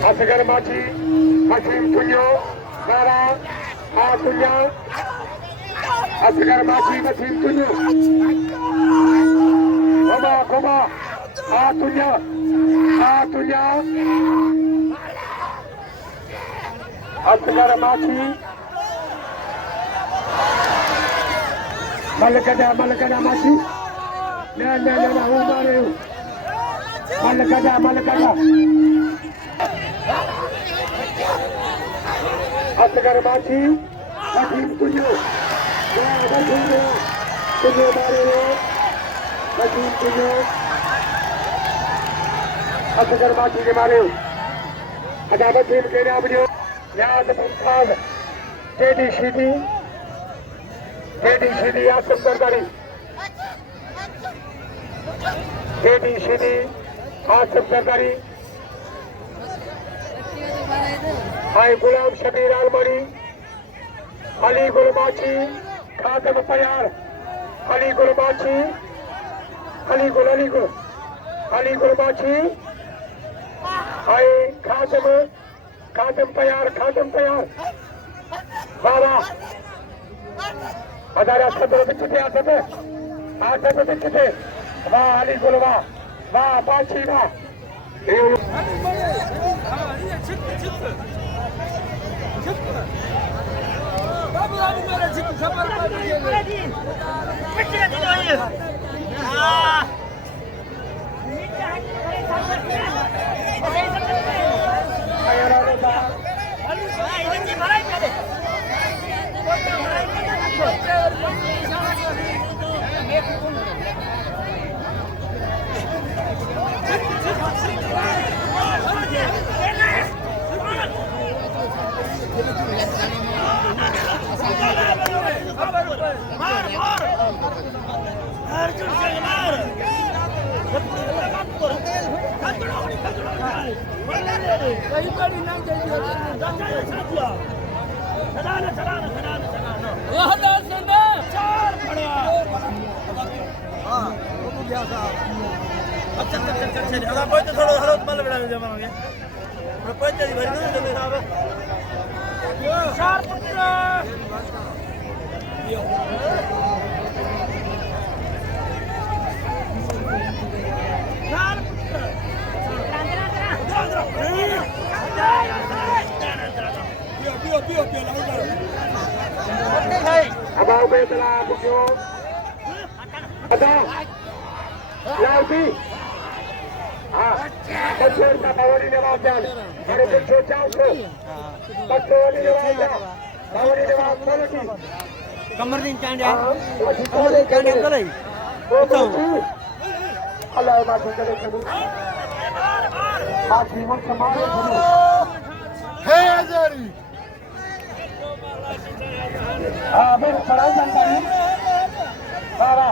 Asgar Machi, Hasim Tunyo, Bara, Tunya, Asgar Machi, Hasim Tunyo, Koma, Tunya, Asgar Machi, Malakada Machi, no, Malakada. Asgar Machi, Hasim Tunyo, Tunyo Mario, Hasim Tunyo, Asgar Machi के मारे अदालत team के नाम जो याद Panchal JD Assam सरदारी JD Assam सरदारी हाय गुलाम शबीर आलमनी अली गुलमाची खातम तैयार अली गुलमाची अली गुलमाची हाय खातम तैयार बाबा अदारा सदर बिचते आसते बिचते वाह अली गुलवा वाह बाची वाह Abang betul buku. Ada. Lauti. बच्चों का बावरी नवाब जान हमारे बच्चों चाव को बच्चों वाली नवाब जान बावरी नवाब बोलो की कमर दिन चांद है कमर दिन चांद है तो नहीं अल्लाह माफ़ी करे करूँ माफ़ी मत समारे करूँ है जारी मैं पढ़ाई जानता हूँ सारा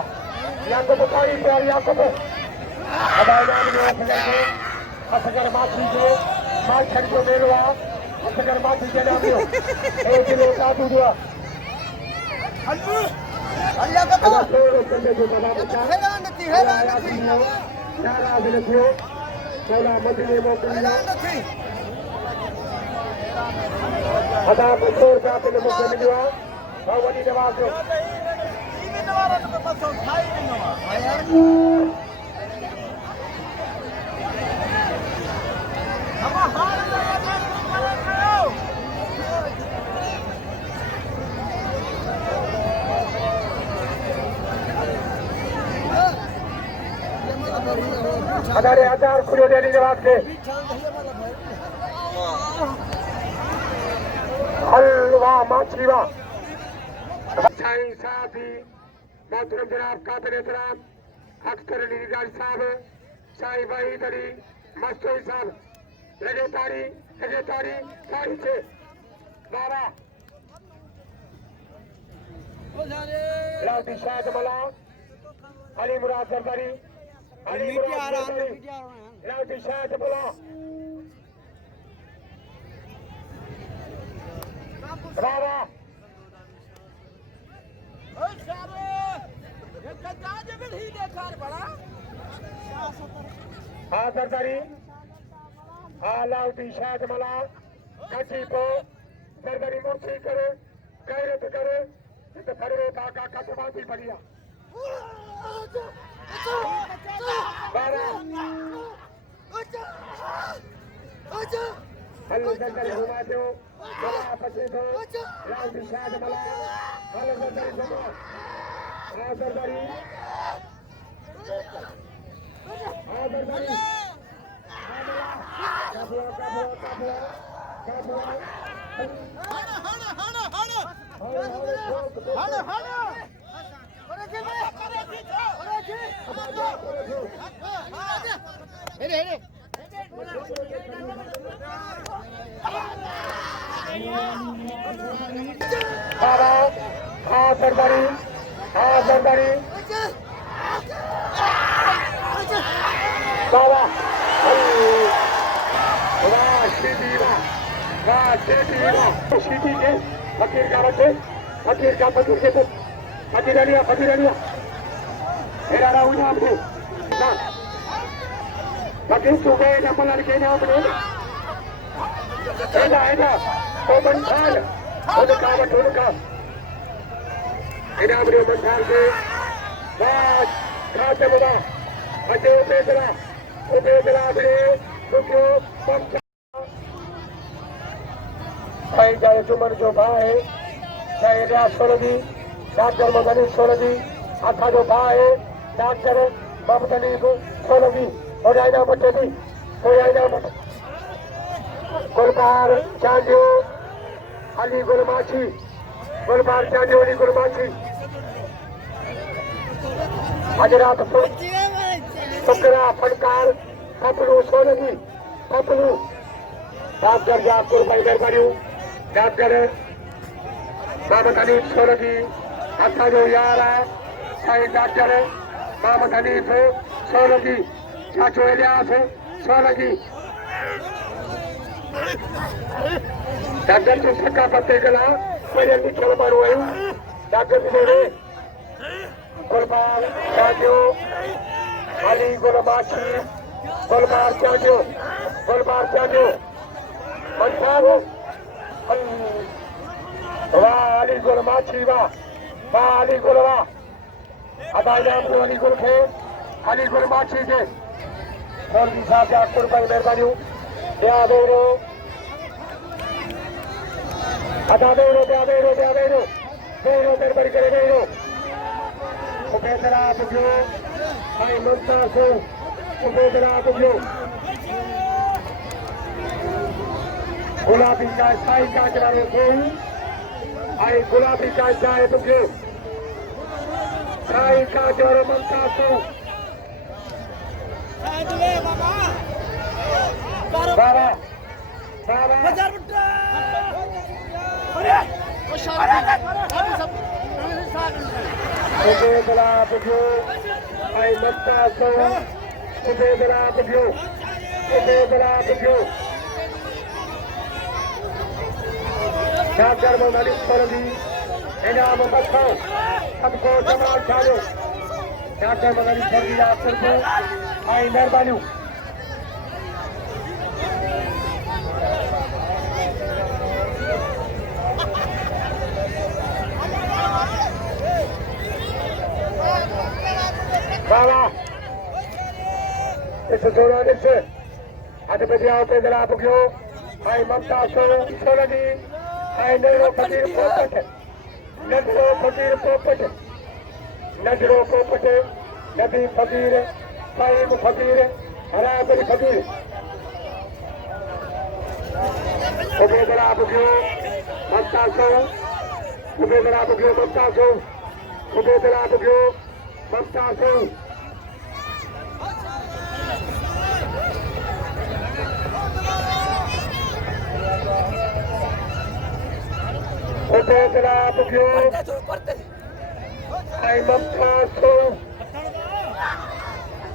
यहाँ को बताइए प्यार यहाँ को Asgar Machi के माल खरीदो मेलवा Asgar Machi के नाम में एक किलो का दूध हुआ अल्लाह का तो हैरान नाराज रखियो चौला मदनी मोकलिया अदा बसोर का अपने मुख में मिलवा भगवानी नवाज जो हमारे आचार खुले देने के बाद से हलवा माछलीवा साईं साहब भी मोहतरम जनाब काबिल एहतराम अख्तर अली निगारी साहब साईं वहीद अली मस्तूरी साहब लगे तारी सारी से बाबा लाठी शाह मला अली मुराद सरदारी अली मुराद लाठी शाह मला बाबा हा सरदारी हा लावटी शाद मला कची पो सरदारी मोर्ची करे गैरत करे इथं फरवे काका कसबाती बढ़िया बाबा हल्लो सरदारी घुमा दो मला पछे दो लावटी शाद मला हल्लो सरदारी घुमा हा सरदारी हाँ सरदारी बाबा सीटी के फकीर का बच्चे फकीर के तो फकीर लिया मेरा राहुल आपको फकीर तू गए नंबर लड़के ने अपने ऐसा तो मंथाल उनका इनाम रे मंथाल के बाद खाते बड़ा अजय उपेदरा अपने दुखो भाई जाए जुमर जो भाई है चाहे रियाज सोलगी डॉक्टर मदनी सोलगी अथा जो भाई है डॉक्टर ममदनी सोलगी और आईना बच्चे भी तो आईना गुलबार चांदियो अली गुलमाची गुलबार चांदियो अली गुलमाची हजरात शुक्रा फनकार पपलू सोलगी पपलू डॉक्टर जाकुर भाई मेहरबानी डॉक्टर मोहम्मद हनीफ सोलगी असा जो यार है साईं डॉक्टर मोहम्मद हनीफ सोलगी चाचो इलियास सोलगी डॉक्टर जो सका पत्ते गला मेरे लिखे मारू आयु डॉक्टर मेरे गुलबार चाचो अली गुलमाची गुलबार चाचो मंसाब वाह अली गुलमाची वाह अली गुलवा अदाई नाम को अली गुल खे अली गुलमाची के मौलवी साहब जाकुर भाई मेहरबानी ब्याह बेरो अदा बेरो मेहरबानी करे बेरो उपेदरा बुझो भाई ममता सो उपेदरा बुझो गुलाबी का साई का जवानो सोई आई गुलाबी का जाए बुझो साई का जवानो ममता सो बाबा उपेदरा बुझो भाई ममता सो उपेदरा बुझो डॉक्टर मोहम्मद सोलगी इनाम बखो सबको जमाल छाड़ो डॉक्टर मोहम्मद सोलगी आपको आई मेहरबानी बाबा इस दौरान से आज बजे आओ पे जरा बुझो आई ममता सोलगी आई नजरो फकीर पोपट नबी फकीर साईं फकीर हराबरी फकीर उपेदरा बुझो ममता उपेदरा बुझो ममता उपेदरा बुझो आई ममता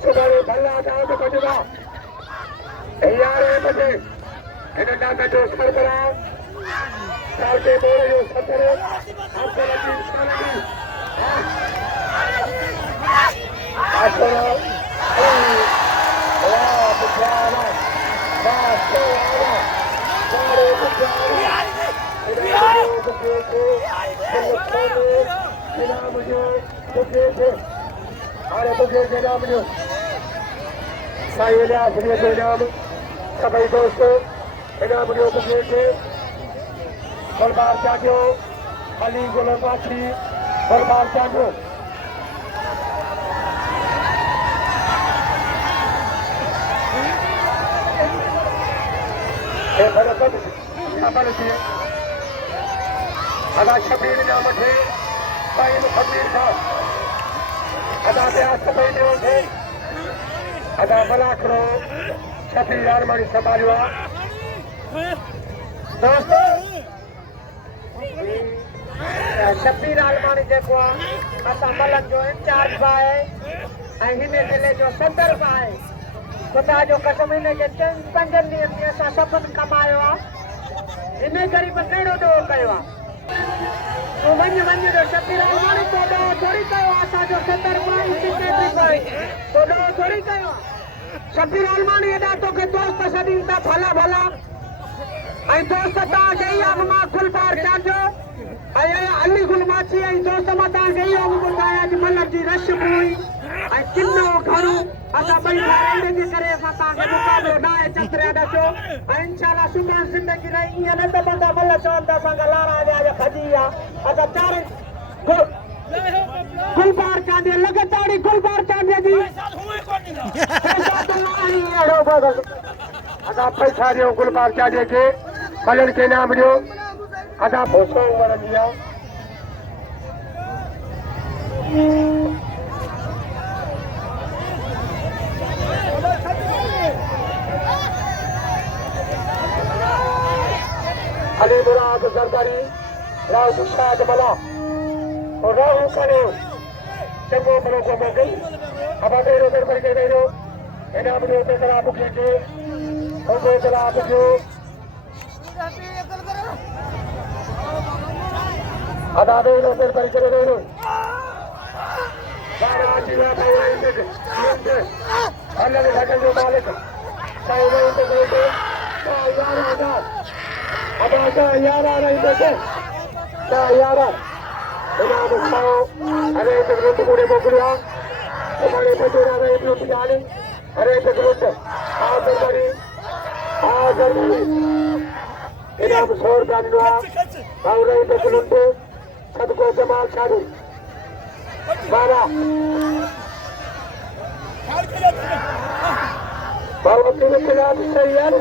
सुबह भला डांस बजवा 11 बजे इन डांस जो सरबराह साढ़े बोले जो 70 आपको लगी सोलगी आसरा वाह बुझाना वाह सोना सारे बुझाना इनाम जो बुझे थे अरे बुझे थे इनाम जो साइले आखिरी जो इनाम सभी दोस्तों इनाम जो बुझे थे बलबार जागो अली गुलबाची बलबार जागो ये बरकत खबर थी अदा शबीर नाम थे भाई खबीर था अदा ब्यास बैठे थे अदा भला करो शबीर आरमानी संभालियो दोस्तों शबीर आलमानी जेको असां मलक जो इंचार्ज बि आहे ऐं हिन ज़िले जो सदर बि आहे ख़ुदा जो कसम हिनखे 5 ॾींहंनि में असां सभिनी कमायो आहे हिन करे बि कहिड़ो ॾोह कयो आहे तूं वञ जो शबीर आलमानी तो ॾोह थोरी कयो आहे असांजो सदर पाई सेक्रेटरी पाई तो ॾोह थोरी कयो आहे शबीर आलमानी हेॾा तोखे दोस्त सॾीनि था भला ऐं दोस्त तव्हांखे ई आहे मां गुलबार चांजो अली गुलबाची ऐं दोस्त मां तव्हांखे इहो बि ॿुधायां अॼु मलक जी रश बि हुई ऐं किनो घणो असां ॿई भाउर इनजे करे असां तव्हांखे मुक़ाबिलो न आहे चतरिया ॾसो ऐं इनशाला सुभाणे ज़िंदगी रही ईअं न त बंदा मल चवनि था असांखा लारा विया या भॼी विया असां चारई गुलबार चांडे लॻताड़ी गुलबार चांडे जी असां पैसा ॾियो गुलबार चांडे खे भलनि खे इनाम ॾियो असां भोसो वरंदी आहे अली मुराद सरकारी राहु शाद मला और राहु करे चंगो भलो को मोकिल अब डेरो देर पर के डेरो इनाम ॾियो ते तलाब खे और तलाब जो अदा डेरो देर पर के डेरो सारा जीवा भाई इंदे अल्लाह के सकल जो मालिक साईं इंदे को यार अब आजा यार आ रही बेटे क्या यार इनाम खाओ अरे तकरूट पूरे मोकलिया तुम्हारे बच्चे आ रहे हैं जाने अरे तकरूट आ सरकारी इनाम 100 रुपया दिलवा और रही तकरूट सबको जमाल शादी 12 बाबू के खिलाफ सही यार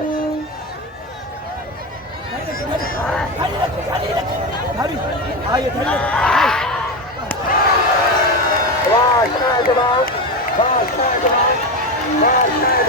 वाह शायद वाह शायद वाह शायद